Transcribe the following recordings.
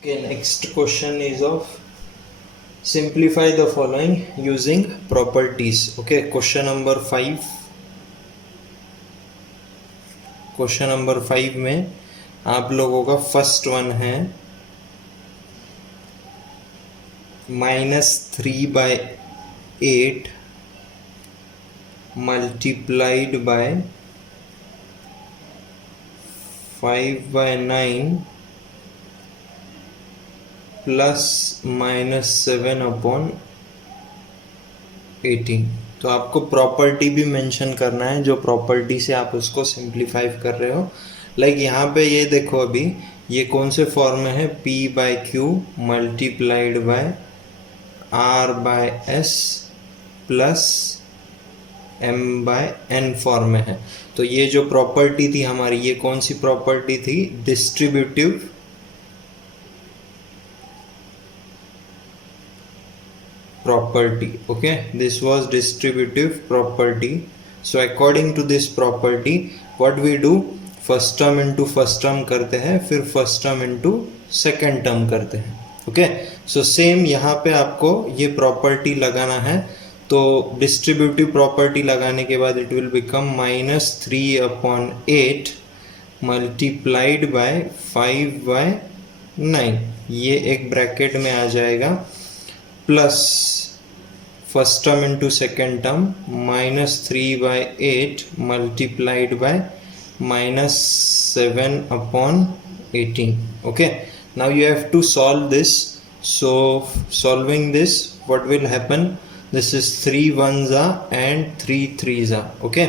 Okay, next question is of simplify the following using properties. Okay, question number 5. Question number 5 में आप लोगों का first one है -3/8 multiplied by 5/9 +(-7/18). तो आपको प्रॉपर्टी भी मेंशन करना है, जो प्रॉपर्टी से आप उसको सिंप्लीफाई कर रहे हो। लाइक यहाँ पे ये देखो, अभी ये कौन से फॉर्म में है, P/Q multiplied by R/S plus M/N form में है। तो ये जो प्रॉपर्टी थी हमारी, ये कौन सी प्रॉपर्टी थी, distributive property. Okay, this was distributive property. So according to this property, what we do, first term into first term करते हैं, फिर first term into second term करते हैं। ओके, सो सेम यहाँ पे आपको ये प्रॉपर्टी लगाना है। तो डिस्ट्रीब्यूटिव प्रॉपर्टी लगाने के बाद it will become -3/8 multiplied by 5/9, ये एक ब्रैकेट में आ जाएगा, plus first term into second term -3/8 multiplied by -7/18. Okay, now you have to solve this. So solving this, what will happen, this is 3 1s and 3 3s. Okay,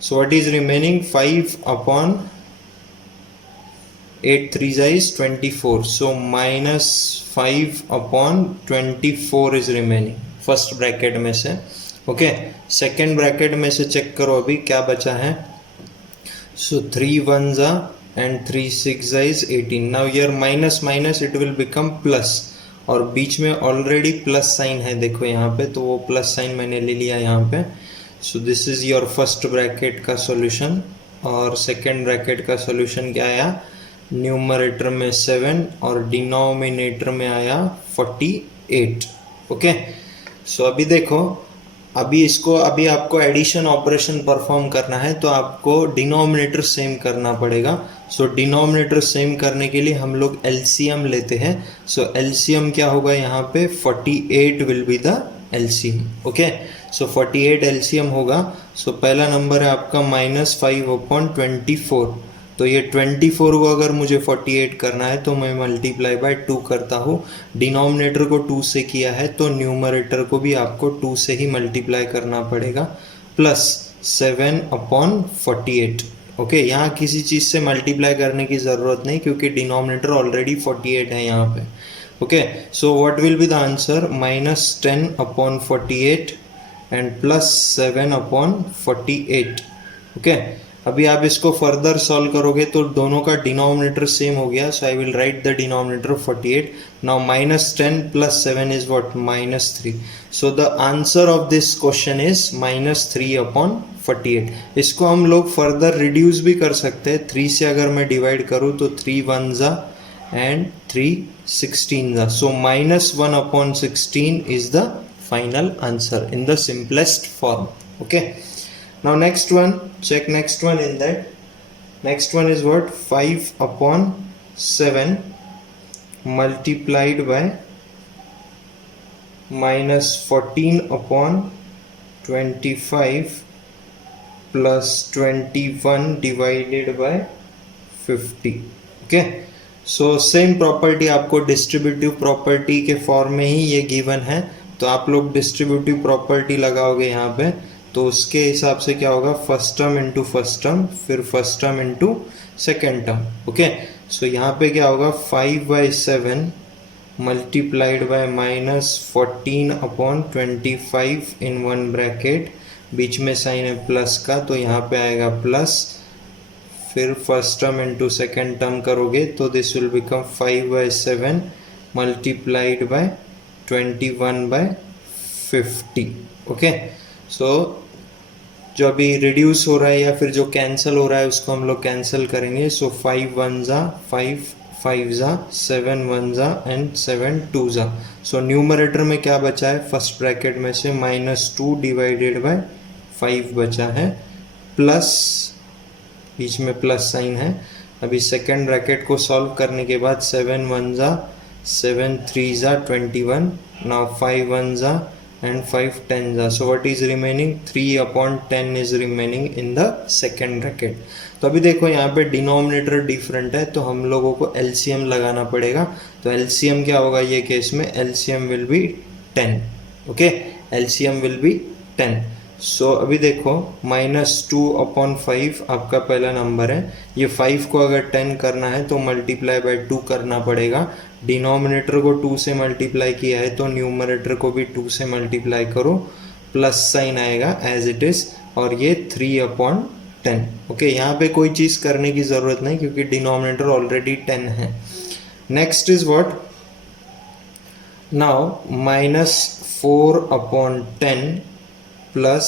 so what is remaining, 5/8 3s is 24, so -5/24 is remaining first bracket में से। Okay, second bracket में से check करो अभी क्या बचा है। So 3 1s and 3 6s is 18. Now here minus minus it will become plus, और बीच में ऑलरेडी प्लस साइन है, देखो यहाँ पे, तो वो प्लस साइन मैंने ले लिया यहाँ पे। So this is your first bracket का सॉल्यूशन, और सेकेंड ब्रैकेट का सॉल्यूशन क्या आया, न्यूमरेटर में 7 और डिनोमिनेटर में आया 48। ओके, सो अभी देखो, अभी आपको एडिशन ऑपरेशन परफॉर्म करना है, तो आपको डिनोमिनेटर सेम करना पड़ेगा। सो डिनोमिनेटर सेम करने के लिए हम लोग एलसीएम लेते हैं। सो एलसीएम क्या होगा यहाँ पे, 48 will be the LCM. Okay, so 48 LCM होगा। सो पहला नंबर है आपका -5/24। तो ये 24 को अगर मुझे 48 करना है तो मैं मल्टीप्लाई बाय 2 करता हूँ। डिनोमिनेटर को 2 से किया है तो न्यूमरेटर को भी आपको 2 से ही मल्टीप्लाई करना पड़ेगा, प्लस 7/48। ओके, यहाँ किसी चीज़ से मल्टीप्लाई करने की ज़रूरत नहीं, क्योंकि डिनोमिनेटर ऑलरेडी 48 है यहाँ पे। Okay, so what will be the answer, -10/48 and plus 7/48। Okay, अभी आप इसको फर्दर सॉल्व करोगे तो दोनों का डिनोमिनेटर सेम हो गया। So I will write the denominator 48। Now -10 + 7 is what, -3। So the answer of this question is -3/48। इसको हम लोग फर्दर रिड्यूस भी कर सकते हैं। 3 से अगर मैं डिवाइड करूँ तो 3 1s and 3 16s, so -1/16 is the final answer in the simplest form. Okay, now next one, check next one in that. Next one is what, 5/7 multiplied by -14/25 plus 21 divided by 50. Okay, so same property आपको distributive property के form में ही ये given है, तो आप लोग distributive property लगाओगे यहाँ पे, तो उसके हिसाब से क्या होगा, first term into first term, फिर first term into second term. Okay, so यहाँ पे क्या होगा, 5/7 multiplied by -14/25 in one bracket, बीच में साइन है प्लस का, तो यहाँ पे आएगा प्लस, फिर first term into second term करोगे तो this will become 5/7 multiplied by 21/50। Okay, so जो अभी रिड्यूस हो रहा है या फिर जो कैंसिल हो रहा है उसको हम लोग कैंसिल करेंगे। सो 5 1s 5, 5 ज़ा, 7 1 ज़ा एंड 7 2 ज़ा। सो न्यूमरेटर में क्या बचा है, फर्स्ट ब्रैकेट में से -2 डिवाइडेड बाय 5 बचा है, प्लस बीच में प्लस साइन है। अभी सेकेंड ब्रैकेट को सॉल्व करने के बाद 7 1 ज़ा, 7 3 ज़ा 21, नाउ 5 1 ज़ा and 5 10 ज़ा। So what is remaining, 3/10 is remaining in the second bracket। तो अभी देखो यहाँ पे डिनोमिनेटर डिफरेंट है तो हम लोगों को एलसीएम लगाना पड़ेगा। तो एलसीएम क्या होगा ये केस में, LCM will be 10। Okay, LCM will be 10। सो अभी देखो -2/5 आपका पहला नंबर है। ये 5 को अगर 10 करना है तो मल्टीप्लाई बाय 2 करना पड़ेगा। डिनोमिनेटर को 2 से मल्टीप्लाई किया है तो न्यूमरेटर को भी 2 से मल्टीप्लाई करो, प्लस साइन आएगा एज इट इज, और ये 3/10। ओके, यहाँ पे कोई चीज़ करने की ज़रूरत नहीं क्योंकि डिनोमिनेटर ऑलरेडी 10 है। Next is what, now -4/10 plus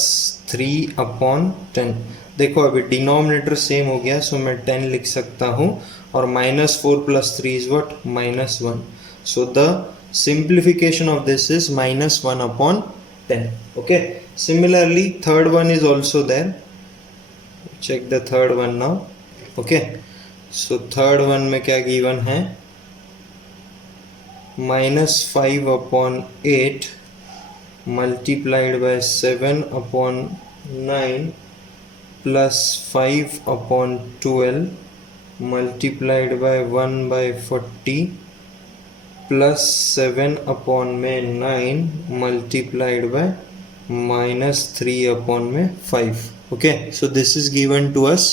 3/10। देखो अभी डिनोमिनेटर सेम हो गया, सो मैं 10 लिख सकता हूँ, और -4 + 3 is what, -1। So the simplification of this is -1/10। okay, similarly third one is also there, check the third one now। okay, so third one में क्या given है, -5/8 multiplied by 7/9 plus 5/12 multiplied by 1/40 plus 7/9 multiplied by -3/5। okay, so this is given to us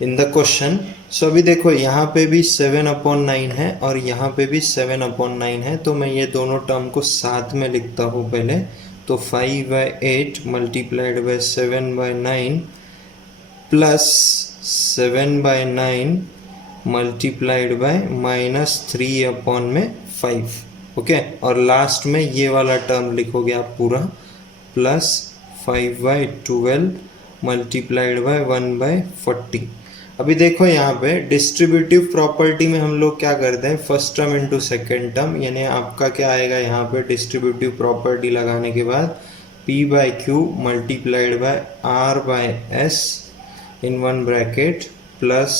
in the question। so अभी देखो यहाँ पे भी 7/9 है और यहाँ पे भी 7/9 है, तो मैं ये दोनों टर्म को साथ में लिखता हूँ पहले। तो 5/8 multiplied by 7/9 plus 7/9 multiplied by -3/5। Okay, और लास्ट में ये वाला टर्म लिखोगे आप पूरा, प्लस 5/12 मल्टीप्लाइड बाय 1/40। अभी देखो यहाँ पे डिस्ट्रीब्यूटिव प्रॉपर्टी में हम लोग क्या करते हैं, first term into second term, यानी आपका क्या आएगा यहाँ पे डिस्ट्रीब्यूटिव प्रॉपर्टी लगाने के बाद P/Q multiplied by R/S in one bracket plus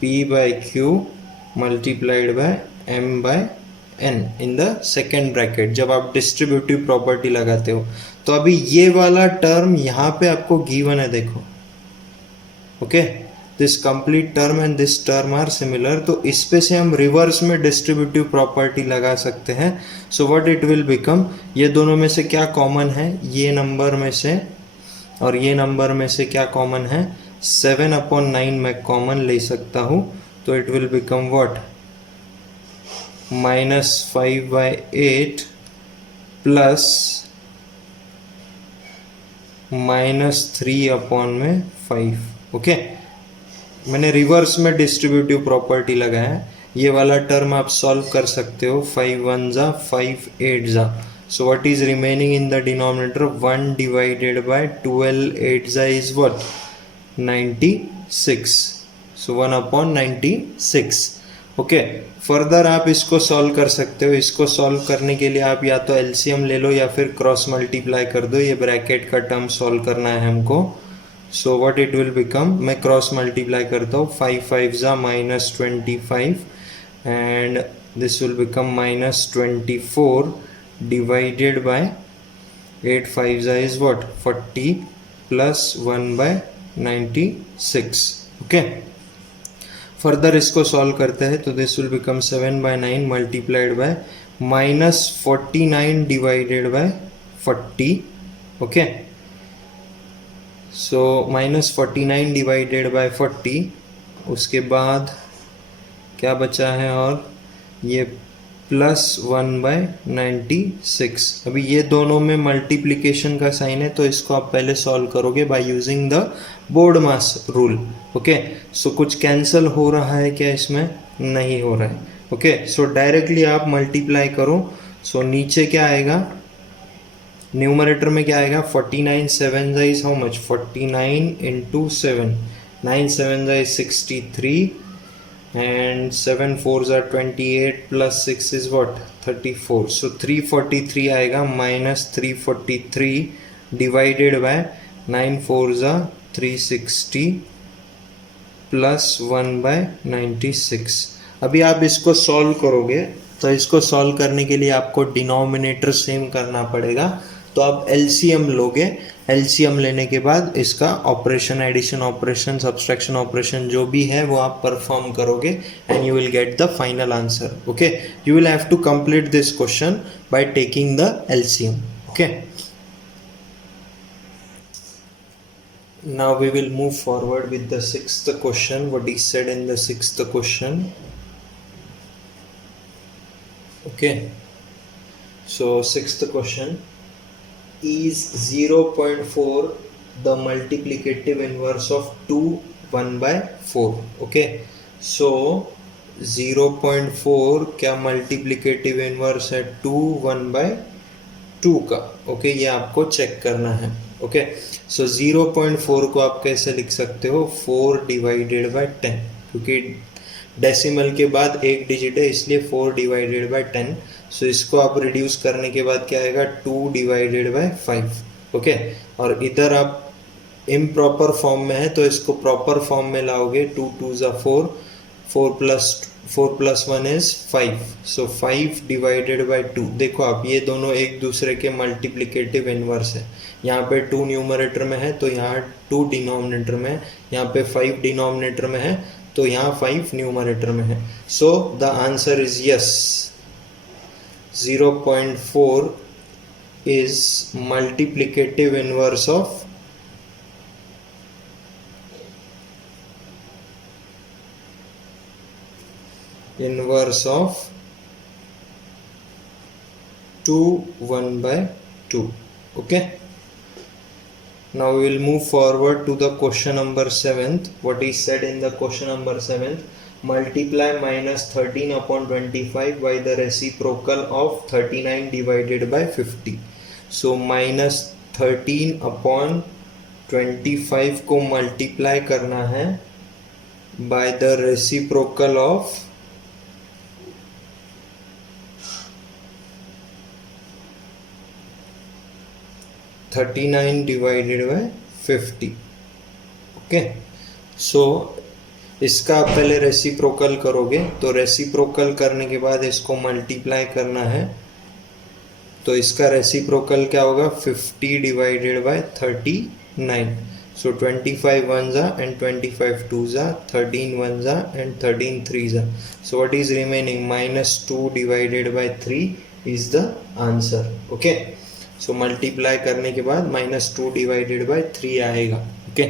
P/Q multiplied by M/N in the second bracket, जब आप डिस्ट्रीब्यूटिव प्रॉपर्टी लगाते हो। तो अभी ये वाला टर्म यहाँ पे आपको गिवन है, देखो। Okay, this complete term and this term are similar, तो इस पे से हम रिवर्स में डिस्ट्रीब्यूटिव प्रॉपर्टी लगा सकते हैं। So what it will become, ये दोनों में से क्या कॉमन है, ये नंबर में से और ये नंबर में से क्या कॉमन है, 7/9 मैं कॉमन ले सकता हूँ, तो it will become what, -5/8 plus -3/5। Okay, मैंने रिवर्स में डिस्ट्रीब्यूटिव प्रॉपर्टी लगाया है। ये वाला टर्म आप सॉल्व कर सकते हो, 5 1 ज़ा 5 8 ज़ा। So what is remaining in the denominator, 1 divided by 12 8 is what, 96। so 1/96। Okay, further आप इसको सॉल्व कर सकते हो। इसको सॉल्व करने के लिए आप या तो एलसीएम ले लो या फिर क्रॉस मल्टीप्लाई कर दो। ये ब्रैकेट का टर्म सॉल्व करना है हमको। So what it will become, मैं क्रॉस मल्टीप्लाई करता हूँ, 5 5 ज़ा -25 and this will become -24 divided by 8 5 is what, 40 plus 1/96। Okay, further इसको सॉल्व करते हैं तो this will become 7/9 multiplied by -49 divided by 40। Okay, so -49 divided by 40, उसके बाद क्या बचा है, और ये प्लस 1/96। अभी ये दोनों में मल्टीप्लिकेशन का साइन है, तो इसको आप पहले सॉल्व करोगे by using the BODMAS rule. Okay, so कुछ कैंसिल हो रहा है क्या, इसमें नहीं हो रहा है। ओके, सो डायरेक्टली आप मल्टीप्लाई करो। सो नीचे क्या आएगा, न्यूमरेटर में क्या आएगा, 49 7 is how much, 49 × 7, 9 7 is 63 and 7 4s are 28 plus 6 is what 34. So 343 आएगा minus 343 divided by 9 4s are 360 plus 1 by 96. अभी आप इसको सॉल्व करोगे तो इसको सॉल्व करने के लिए आपको डिनोमिनेटर सेम करना पड़ेगा, तो आप एलसीएम लोगे। एलसीएम लेने के बाद इसका operation, addition operation, subtraction operation जो भी है वो आप परफॉर्म करोगे and you will get the final answer. Okay, you will have to complete this question by taking the LCM. Okay, now we will move forward with the sixth question. What is said in the sixth question? Okay, so sixth question, is 0.4 the multiplicative inverse of 2 1 by 4? Okay, so 0.4 क्या multiplicative inverse है 2 1 by 2 का? Okay, ये आपको check करना है। Okay, सो 0.4 को आप कैसे लिख सकते हो? 4 डिवाइडेड बाय 10, क्योंकि डेसिमल के बाद एक डिजिट है इसलिए 4 डिवाइडेड बाय 10। सो इसको आप रिड्यूस करने के बाद क्या आएगा? 2 डिवाइडेड बाय 5। ओके, और इधर आप इम्प्रॉपर फॉर्म में है तो इसको प्रॉपर फॉर्म में लाओगे। 2 2s are 4, 4 plus 1 is 5, so 5 divided by 2। देखो आप, ये दोनों एक दूसरे के मल्टीप्लिकेटिव इनवर्स है। यहाँ पे 2 न्यूमरेटर में है तो यहाँ 2 डिनोमिनेटर में है, यहाँ पे 5 डिनोमिनेटर में है तो यहाँ 5 न्यूमरेटर में है। सो the answer is yes, 0.4 is multiplicative inverse of inverse of 2 1 by 2. Okay, now we will move forward to the question number 7th. What is said in the question number 7th? Multiply minus 13 upon 25 by the reciprocal of 39 divided by 50. So minus 13 upon 25 को multiply करना है by the reciprocal of 39 divided by 50. Okay, सो इसका आप पहले reciprocal करोगे, तो reciprocal करने के बाद इसको मल्टीप्लाई करना है, तो इसका रेसिप्रोकल क्या होगा? 50 divided by 39. So 25 1s are and 25 2s are, 13 1s are and 13 3s are. So what is remaining? minus 2 divided by 3 is the answer. Okay, so multiply करने के बाद minus 2 डिवाइडेड बाय 3 आएगा। ओके,